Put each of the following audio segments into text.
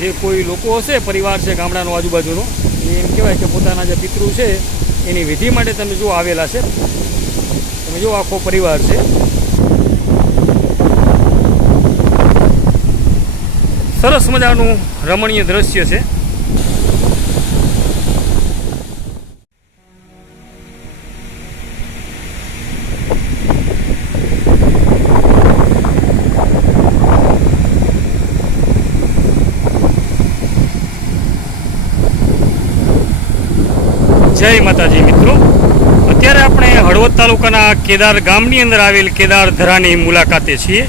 જે કોઈ લોકો હશે, પરિવાર છે, ગામડાનો આજુબાજુનો, એ એમ કહેવાય કે પોતાના જે પિતૃ છે, એની વિધિ માટે તમે જો આવેલા છે, તમે જો આખો પરિવાર છે. સરસ મજાનું રમણીય દ્રશ્ય છે. જય માતાજી મિત્રો. અત્યારે આપણે હળવદ તાલુકાના કેદાર ગામની અંદર આવેલ કેદાર ધરાની મુલાકાતે છીએ.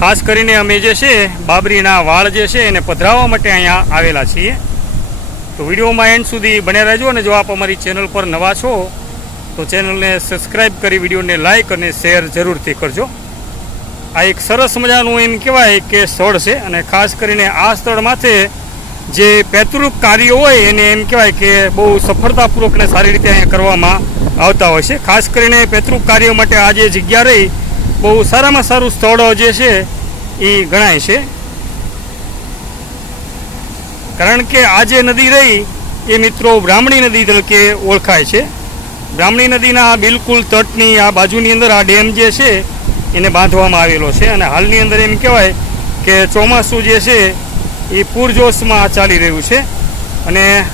ખાસ કરીને અમે જે છે, બાબરીના વાળ જે છે, એને પધરાવવા માટે અહીંયા આવેલા છીએ. તો વિડીયોમાં એન્ડ સુધી બને રહેજો અને જો આપ અમારી ચેનલ પર નવા છો, તો ચેનલને સબસ્ક્રાઈબ કરી વિડીયોને લાઈક અને શેર જરૂરથી કરજો. આ એક સરસ મજાનું એમ કહેવાય કે સ્થળ છે અને ખાસ કરીને આ સ્થળ માથે જે પૈતૃક કાર્યો હોય એને એમ કહેવાય કે બહુ સફળતાપૂર્વક ને સારી રીતે અહીંયા કરવામાં આવતા હોય છે. ખાસ કરીને પૈતૃક કાર્યો માટે આ જે જગ્યા રહી, બહુ સારામાં સારું સ્થળ જે છે, એ ગણાય છે. કારણ કે આ જે નદી રહી, એ મિત્રો બ્રાહ્મણી નદી તરીકે ઓળખાય છે. બ્રાહ્મણી નદીના બિલકુલ તટની આ બાજુની અંદર આ ડેમ જે છે, એને બાંધવામાં આવેલો છે. અને હાલની અંદર એમ કહેવાય કે ચોમાસું જે છે એ પૂરજોશમાં ચાલી રહ્યું છે. અને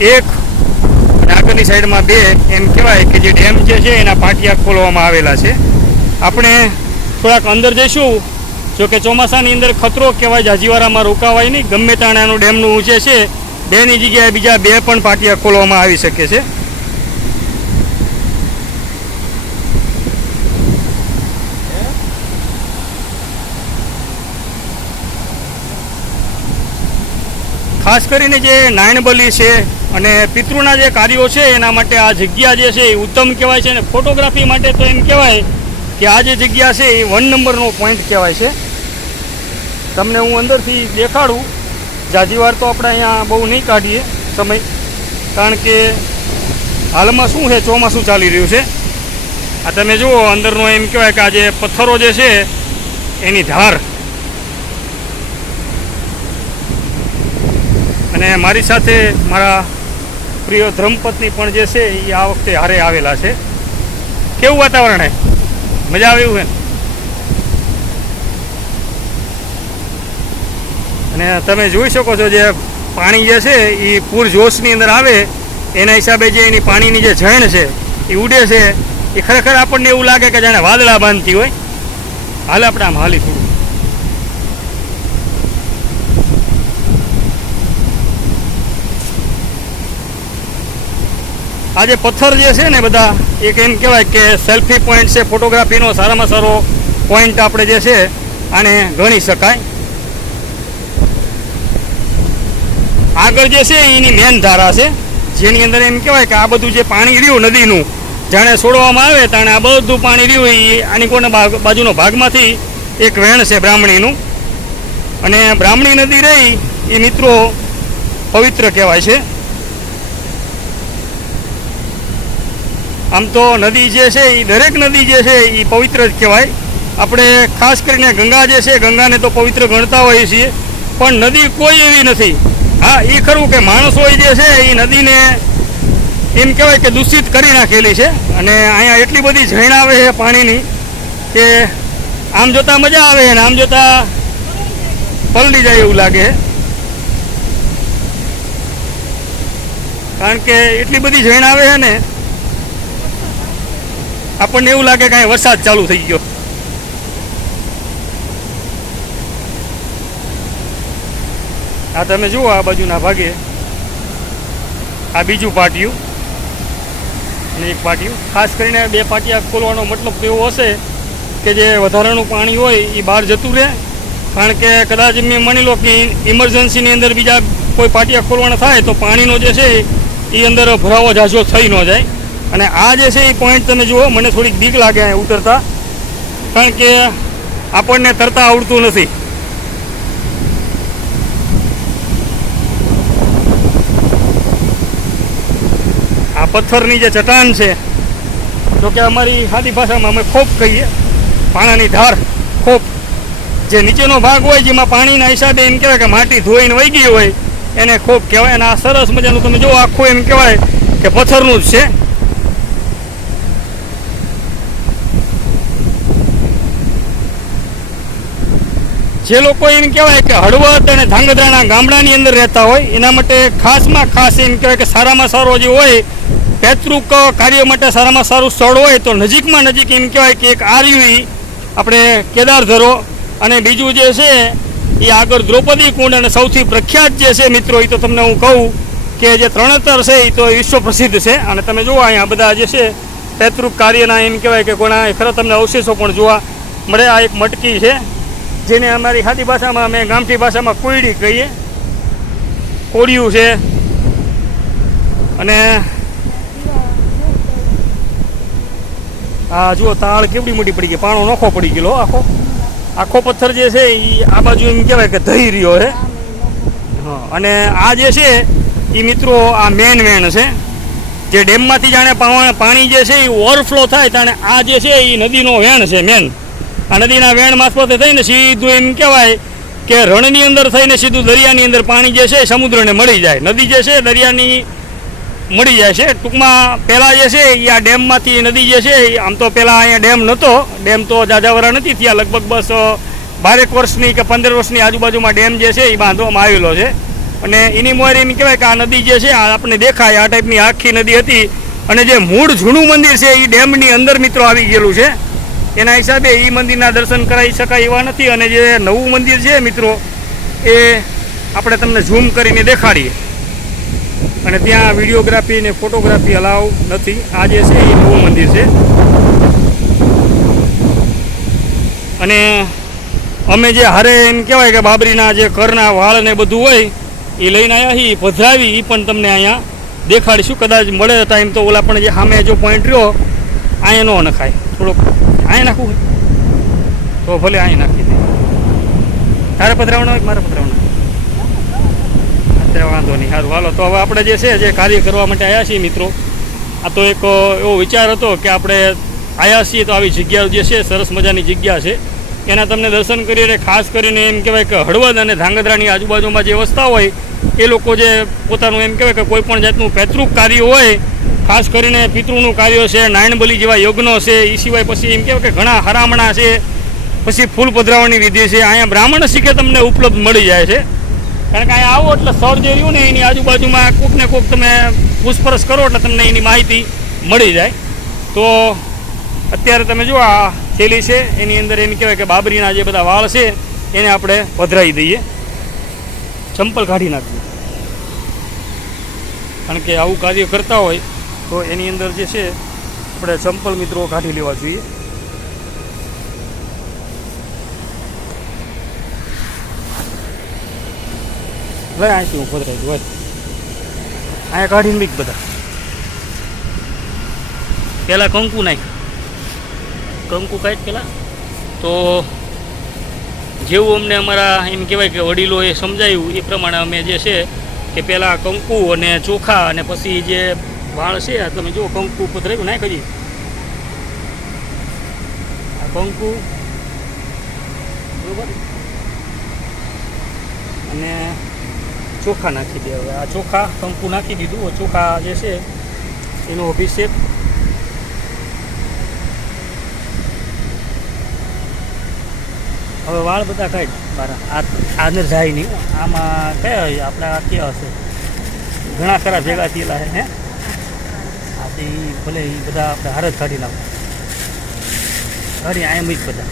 એક અને આગળની સાઈડમાં બે એમ કહેવાય કે જે ડેમ જે છે એના પાટિયા ખોલવામાં આવેલા છે. આપણે થોડાક અંદર જઈશું. જો કે ચોમાસાની અંદર ખતરો કહેવાય જાજીવારામાં રોકાવાય નહીં. ગમે તાણાનું ડેમનું ઊંચે છે, બેની જગ્યાએ બીજા બે પણ પાટિયા ખોલવામાં આવી શકે છે. ખાસ કરીને જે નાયણબલી છે અને પિતૃના જે કાર્યો છે, એના માટે આ જગ્યા જે છે એ ઉત્તમ કહેવાય છે અને ફોટોગ્રાફી માટે તો એમ કહેવાય કે આ જે જગ્યા છે એ વન નંબરનો પોઈન્ટ કહેવાય છે. તમને હું અંદરથી દેખાડું. જાજીવાર તો આપણે અહીંયા બહુ નહીં કાઢીએ સમય. કારણ કે હાલમાં શું છે, ચોમાસું ચાલી રહ્યું છે. આ તમે જુઓ, અંદરનો એમ કહેવાય કે આ જે પથ્થરો જે છે, એની ધાર. અને મારી સાથે મારા પ્રિય ધર્મપત્ની પણ જે છે એ આ વખતે હારે આવેલા છે. કેવું વાતાવરણ હે? મજા આવે એવું હે અને તમે જોઈ શકો છો જે પાણી જે છે એ પૂર જોશની અંદર આવે, એના હિસાબે જે એની પાણીની જે ઝણ છે એ ઉડે છે એ ખરેખર આપણને એવું લાગે કે જાણે વાદળા બાંધતી હોય. હાલ આપણે આમ હાલી થોડું. આ જે પથ્થર જે છે ને બધા, એક એમ કહેવાય કે સેલ્ફી પોઈન્ટ છે ફોટોગ્રાફીનો સારામાં સારો પોઈન્ટ આપણે જે છે, આને ગણી શકાય. આગળ જે છે, એની મેન ધારા છે. જેની અંદર એમ કહેવાય કે આ બધું જે પાણી રહ્યું નદીનું, જાણે છોડવામાં આવે, તાણે આ બધું પાણી રહ્યું, એ આની કોને બાજુનો ભાગમાંથી એક વેણ છે બ્રાહ્મણીનું. અને બ્રાહ્મણી નદી રહી, એ મિત્રો પવિત્ર કહેવાય છે. આમ તો નદી જે છે એ દરેક નદી જે છે એ પવિત્ર જ કહેવાય. આપણે ખાસ કરીને ગંગા જે છે, ગંગાને તો પવિત્ર ગણતા હોઈએ છીએ. પણ નદી કોઈ એવી નથી. હા એ ખરું કે માણસો જે છે એ નદીને એમ કહેવાય કે દૂષિત કરી નાખેલી છે. અને અહીંયા એટલી બધી ઝૈણ આવે છે પાણીની કે આમ જોતાં મજા આવે અને આમ જોતાં પલડી જાય એવું લાગે કારણ કે એટલી બધી ઝૈણ આવે છે ને આપણને એવું લાગે કે વરસાદ ચાલુ થઈ ગયો. આ તમે જુઓ આ બાજુના ભાગે. આ બીજું પાટિયું. અને એક પાટિયું. ખાસ કરીને બે પાટિયા ખોલવાનો મતલબ એવો હશે કે જે વધારાનું પાણી હોય એ બહાર જતું રહે. કારણ કે કદાચ મેં માની લો કે ઇમરજન્સીની અંદર બીજા કોઈ પાટિયા ખોલવાના થાય તો પાણીનો જે છે એ અંદર ભરાવો ઝાઝો થઈ ન જાય. અને આ જે છે એ પોઈન્ટ તમે જુઓ, મને થોડીક બીક લાગે અહીંયા ઉતરતા, કારણ કે આપણને તરતા આવડતું નથી. આ પથ્થરની જે ચટાણ છે, જો કે અમારી સાદી ભાષામાં અમે ખોપ કહીએ, પાણાની ધાર ખોપ જે નીચેનો ભાગ હોય, જેમાં પાણીના હિસાબે એમ કહેવાય કે માટી ધોઈને વહી ગઈ હોય, એને ખોપ કહેવાય. અને આ સરસ મજાનું તમે જો આખું એમ કહેવાય કે પથ્થરનું જ છે. જે લોકો એમ કહેવાય કે હળવદ અને ધાંગધ્રાના ગામડાની અંદર રહેતા હોય, એના માટે ખાસમાં ખાસ એમ કહેવાય કે સારામાં સારો જે હોય, પૈતૃક કાર્ય માટે સારામાં સારું સ્થળ હોય, તો નજીકમાં નજીક એમ કહેવાય કે એક આર્યુઈ આપણે કેદાર ધરો અને બીજું જે છે, એ આગળ દ્રૌપદી કુંડ અને સૌથી પ્રખ્યાત જે છે મિત્રો, એ તો તમને હું કહું કે જે ત્રણેતર છે, એ તો વિશ્વ પ્રસિદ્ધ છે. અને તમે જુઓ અહીંયા બધા જે છે, પૈતૃક કાર્યના એમ કહેવાય કે કોના ખરા તમને અવશેષો પણ જોવા મળે. આ એક મટકી છે. જેને અમારી ખાતી ભાષામાં અમે ગામઠી ભાષામાં કોયડી કહીએ. કોડિયું છે. અને આ જુઓ, તાળ કેવડી મોટી પડી ગઈ. પાણો નોખો પડી ગયેલો, આખો. આખો પથ્થર જે છે એ આ બાજુ એમ કહેવાય કે ધઈ રહ્યો છે. અને આ જે છે એ મિત્રો, આ મેન વેણ છે. જે ડેમમાંથી જાણે પાણી જે છે એ ઓવરફ્લો થાય, તાણે આ જે છે એ નદીનો વેણ છે, મેન. આ નદીના વેણ મારફતે થઈને સીધું એમ કહેવાય કે રણની અંદર થઈને સીધું દરિયાની અંદર પાણી જે છે સમુદ્રને મળી જાય. નદી જે છે દરિયાની મળી જાય છે. ટૂંકમાં પહેલાં જે છે એ આ ડેમમાંથી નદી જે છે આમ તો પહેલાં અહીંયા ડેમ નહોતો ડેમ તો જાજાવરા નથી ત્યાં લગભગ બસ બારેક વર્ષની કે પંદર વર્ષની આજુબાજુમાં ડેમ જે છે એ બાંધવામાં આવેલો છે. અને એની મોરે એમ કહેવાય કે આ નદી જે છે આપણને દેખાય, આ ટાઈપની આખી નદી હતી. અને જે મૂળ જૂનું મંદિર છે એ ડેમની અંદર મિત્રો આવી ગયેલું છે. એના હિસાબે એ મંદિરના દર્શન કરાવી શકાય એવા નથી. અને જે નવું મંદિર છે મિત્રો, એ આપણે તમને ઝૂમ કરીને દેખાડીએ. અને ત્યાં વિડીયોગ્રાફી ને ફોટોગ્રાફી અલાવ નથી. આ જે છે, એ નવું મંદિર છે. અને અમે જે હારે એમ કહેવાય કે બાબરીના જે કરના વાળ ને બધું હોય, એ લઈને આવ્યા છીએ, પધરાવી એ પણ તમને અહીંયા દેખાડીશું. કદાચ મળે ટાઈમ તો ઓલા પણ જે સામે જો પોઈન્ટ રહ્યો અહીંયા ન નખાય. થોડોક અહીંયા નાખવું તો ભલે અહીં નાખી દે. તારે પધરાવણ હોય મારે પધરાવણ અત્યારે વાંધો નહીં, સારું. હાલો, તો હવે આપણે જે છે, જે કાર્ય કરવા માટે આવ્યા છીએ મિત્રો, આ તો એક એવો વિચાર હતો કે આપણે આવ્યા છીએ તો આવી જગ્યા જે છે, સરસ મજાની જગ્યા છે. એના તમને દર્શન કરીને ખાસ કરીને એમ કહેવાય કે હળવદ અને ધાંગધ્રાની આજુબાજુમાં જે વસતા હોય, એ લોકો જે પોતાનું એમ કહેવાય કે કોઈ પણ જાતનું પૈતૃક કાર્ય હોય ખાસ કરીને પિતૃનું કાર્ય છે, નાયણબલી જેવા યજ્ઞો છે એ સિવાય પછી એમ કહેવાય કે ઘણા હરામણા છે, પછી ફૂલ પધરાવવાની વિધિ છે, અહીંયા બ્રાહ્મણ શીખે તમને ઉપલબ્ધ મળી જાય છે. કારણ કે અહીંયા આવો એટલે સ્થળ જે રહ્યું ને એની આજુબાજુમાં કોક ને કોક તમે પૂછપરછ કરો એટલે તમને એની માહિતી મળી જાય. તો અત્યારે તમે જો આ થેલી છે, એની અંદર એમ કહેવાય કે બાબરીના જે બધા વાળ છે, એને આપણે પધરાવી દઈએ. ચંપલ કાઢી નાખીએ. કારણ કે આવું કાર્ય કરતા હોય તો એની અંદર જે છે, આપણે ચંપલ મિત્રો કાઢી લેવા જોઈએ. લઈ અહીંથી હું પધરાવી દઉં હોય અહીંયા કાઢીને બીક બધા. પહેલાં કંકુ નાખ. કંકુ કાઢ પહેલાં તો જેવું અમને અમારા એમ કહેવાય કે વડીલોએ સમજાયું, એ પ્રમાણે અમે જે છે કે પહેલાં કંકુ અને ચોખા અને પછી જે વાળ છે તમે જુઓ, કંકુ પધરાવ્યું નાખ હજી. આ કંકુ. બરોબર? અને ચોખા નાખી દે હવે. આ ચોખા કંકુ નાખી દીધું. ચોખા જે છે, એનો અભિષેક. હવે વાળ બધા કાઢ મારા આ આને જાય નહીં. આમાં કયા? આપણા કેવા હશે? ઘણા ખરા ભેગા થયેલા છે, હે? આ તો ઈ ભલે એ બધા આપણે હાર જ કાઢી નાખો કાઢી અહીંયા મૂક બધા.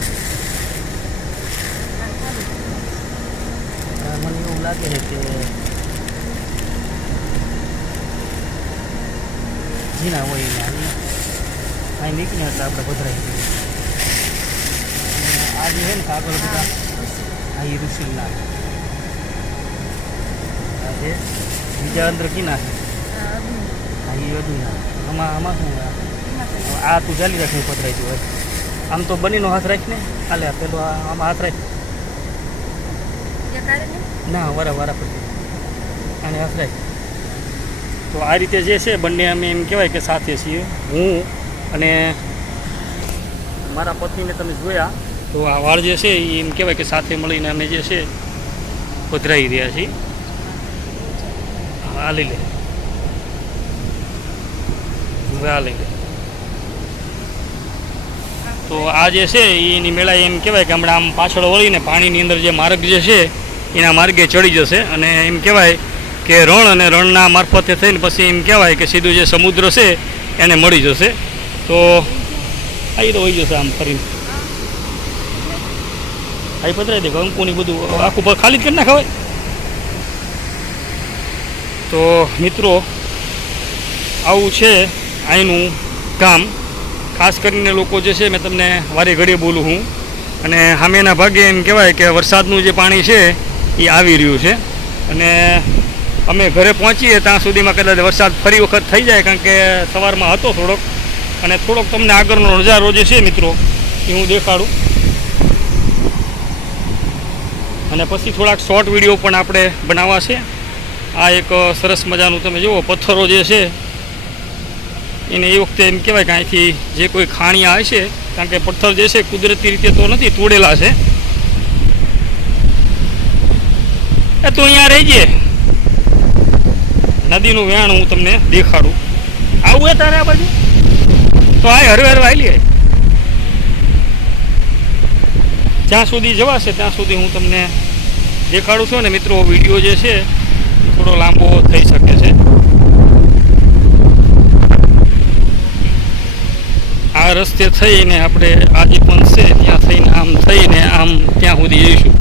આ મને એવું લાગે છે કે ઝીણા હોય એને અહીં અહીં નીકળીને એટલે આપણે પધરાઈ દઈએ અને આ જે છે ને કાગળ બધા આ એ ઋષિના. આ છે બીજા અંદર કીના છે? આ એ અડુના આમાં આમાં શું આ? તું ચાલી રાખ હું પધરાઈ હોય. આમ તો બનીનો હાથ રાખ ને. આલે પેલો આ- આમાં હાથ રાખ. ના? વારા વારા પછી અને હાથ રાખ. તો આ રીતે જે છે બંને અમે એમ કહેવાય કે સાથે છીએ. હું અને મારા પત્નીને તમે જોયા તો આ વાળ જે છે એ એમ કહેવાય કે સાથે મળીને અમે જે છે પધરાઈ રહ્યા છીએ. આ લઈ લે. આ લઈ ગયા તો આ જે છે, એની મેળા એમ કહેવાય કે હમણાં આમ પાછળ વળીને પાણીની અંદર જે માર્ગ જે છે, એના માર્ગે ચડી જશે. અને એમ કહેવાય કે રણ અને રણના મારફતે થઈને પછી એમ કહેવાય કે સીધું જે સમુદ્ર છે, એને મળી જશે. તો આવી તો હોઈ જશે આમ ફરીને. આવી પધરાઈ દે અંકુની બધું આખું ખાલી કરી નાખાય તો મિત્રો, આવું છે. અહીંનું કામ. ખાસ કરીને લોકો જે છે, મેં તમને વારે ઘડીએ બોલું હું. અને સામેના ભાગે એમ કહેવાય કે વરસાદનું જે પાણી છે, એ આવી રહ્યું છે. અને અમે ઘરે પહોંચીએ ત્યાં સુધીમાં કદાચ વરસાદ ફરી વખત થઈ જાય, કારણ કે સવારમાં હતો થોડોક. અને થોડોક તમને આગળનો નજારો જે છે, મિત્રો, એ હું દેખાડું. અને પછી થોડાક શોર્ટ વીડિયો પણ આપણે બનાવવા છે. આ એક સરસ મજાનું તમે જુઓ, પથ્થરો જે છે એને એ વખતે એમ કહેવાય કે અહીંથી જે કોઈ ખાણી આવે છે, કારણ કે પથ્થર જે છે કુદરતી રીતે તો નથી, તોડેલા છે. એ તું અહીંયા રહીજે નદીનું વેણ હું તમને દેખાડું. આવું હે તારે આ બાજુ? તો આ હરવે હરવે લે જ્યાં સુધી જવાશે ત્યાં સુધી હું તમને દેખાડું છું ને મિત્રો, વીડિયો જે છે થોડો લાંબો થઈ શકે છે આ રસ્તે થઈને આપણે આજે પણ છે ત્યાં થઈને આમ થઈને આમ ત્યાં સુધી જઈશું.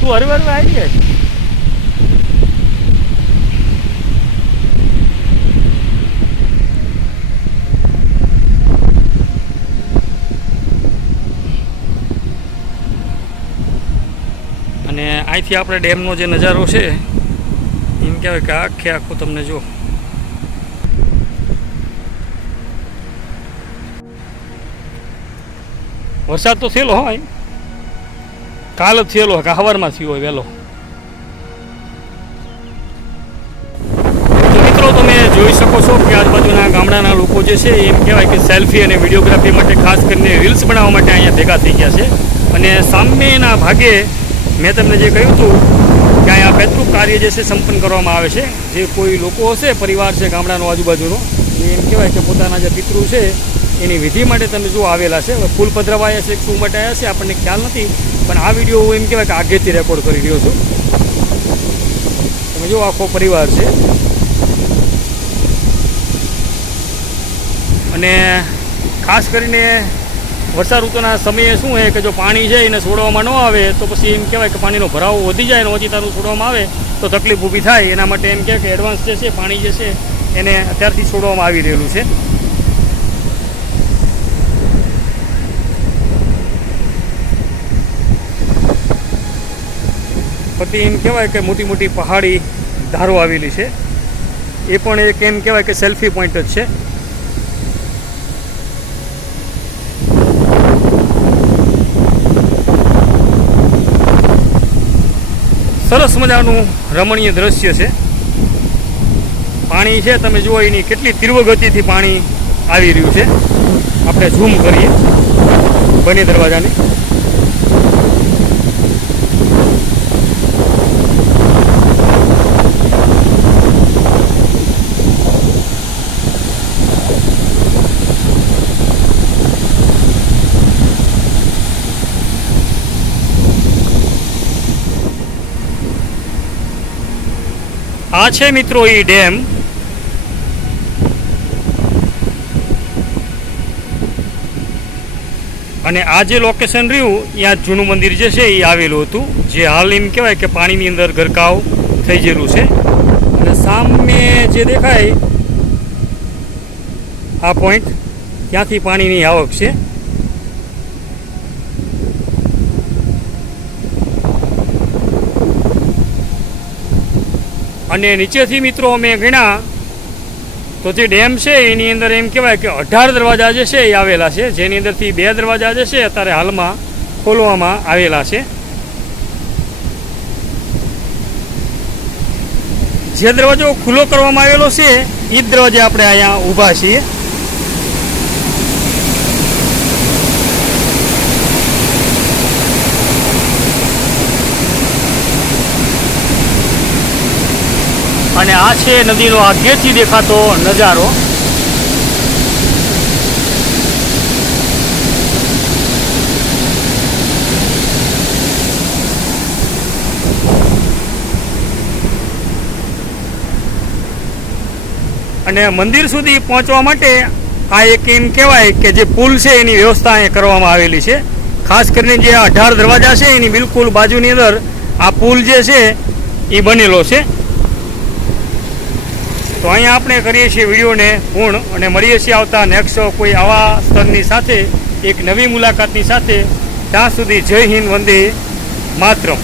તું હરવે હરવે આવી જાય અને અહીંથી આપણે ડેમનો જે નજારો છે એમ કહેવાય કે આખે આખું તમને જો વરસાદ તો થયેલો હોય. કાલ જ થયેલો કે સવારમાં થયો હોય વહેલો. મિત્રો તમે જોઈ શકો છો કે આજુબાજુના ગામડાના લોકો જે છે એમ કહેવાય કે સેલ્ફી અને વિડીયોગ્રાફી માટે ખાસ કરીને રીલ્સ બનાવવા માટે અહીંયા ભેગા થઈ ગયા છે. અને સામેના ભાગે મેં તમને જે કહ્યું હતું કે અહીંયા પૈતૃક કાર્ય જે છે સંપન્ન કરવામાં આવે છે. જે કોઈ લોકો હશે, પરિવાર છે ગામડાનો, આજુબાજુનો એમ કહેવાય કે પોતાના જે પિતૃ છે એની વિધિ માટે તમે જો આવેલા છે. ફૂલ પધરાવાયા છે શું માટે આવ્યા છે, આપણને ખ્યાલ નથી. પણ આ વીડિયો હું એમ કહેવાય કે આગેથી રેકોર્ડ કરી રહ્યો છું. તમે જો આખો પરિવાર છે. અને ખાસ કરીને વર્ષા ઋતુના સમયે શું છે કે જો પાણી છે એને છોડવામાં ન આવે, તો પછી એમ કહેવાય કે પાણીનો ભરાવો વધી જાય અને તારું છોડવામાં આવે, તો તકલીફ ઊભી થાય. એના માટે એમ કહેવાય કે એડવાન્સ જે છે, પાણી જે છે, એને અત્યારથી છોડવામાં આવી રહેલું છે. પછી એમ કહેવાય કે મોટી મોટી પહાડી ધારો આવેલી છે. એ પણ એક એમ કહેવાય કે સેલ્ફી પોઈન્ટ જ છે. સરસ મજાનું રમણીય દ્રશ્ય છે. પાણી છે, તમે જુઓ એની કેટલી તીવ્ર ગતિથી પાણી આવી રહ્યું છે. આપણે ઝૂમ કરીએ. બંને દરવાજાને. આ છે મિત્રો એ ડેમ. અને આ જે લોકેશન રહ્યું ત્યાં જૂનું મંદિર જે છે એ આવેલું હતું. જે હાલ એમ કહેવાય કે પાણીની અંદર ગરકાવ થઈ ગયેલું છે. અને સામે જે દેખાય, આ પોઈન્ટ ત્યાંથી પાણીની આવક છે. અને નીચેથી મિત્રો અમે ગણ્યા તો જે ડેમ છે એની અંદર એમ કહેવાય કે અઢાર દરવાજા જે છે એ આવેલા છે, જેની અંદરથી બે દરવાજા જે છે અત્યારે હાલમાં ખોલવામાં આવેલા છે. જે દરવાજો ખુલ્લો કરવામાં આવેલો છે એ દરવાજે આપણે અહીંયા ઊભા છીએ. અને આ છે નદીનો આગેથી દેખાતો નજારો. અને મંદિર સુધી પહોંચવા માટે આ એક એમ કહેવાય કે જે પુલ છે એની વ્યવસ્થા અહીંયા કરવામાં આવેલી છે. ખાસ કરીને જે અઢાર દરવાજા છે એની બિલકુલ બાજુની અંદર આ પુલ જે છે એ બનેલો છે. તો અહીંયા આપણે કરીએ છીએ વિડીયોને પૂર્ણ અને મળીએ છીએ આવતા નેક્સ્ટ કોઈ આવા સ્તરની સાથે, એક નવી મુલાકાતની સાથે. ત્યાં સુધી જય હિન્દ, વંદે માતરમ.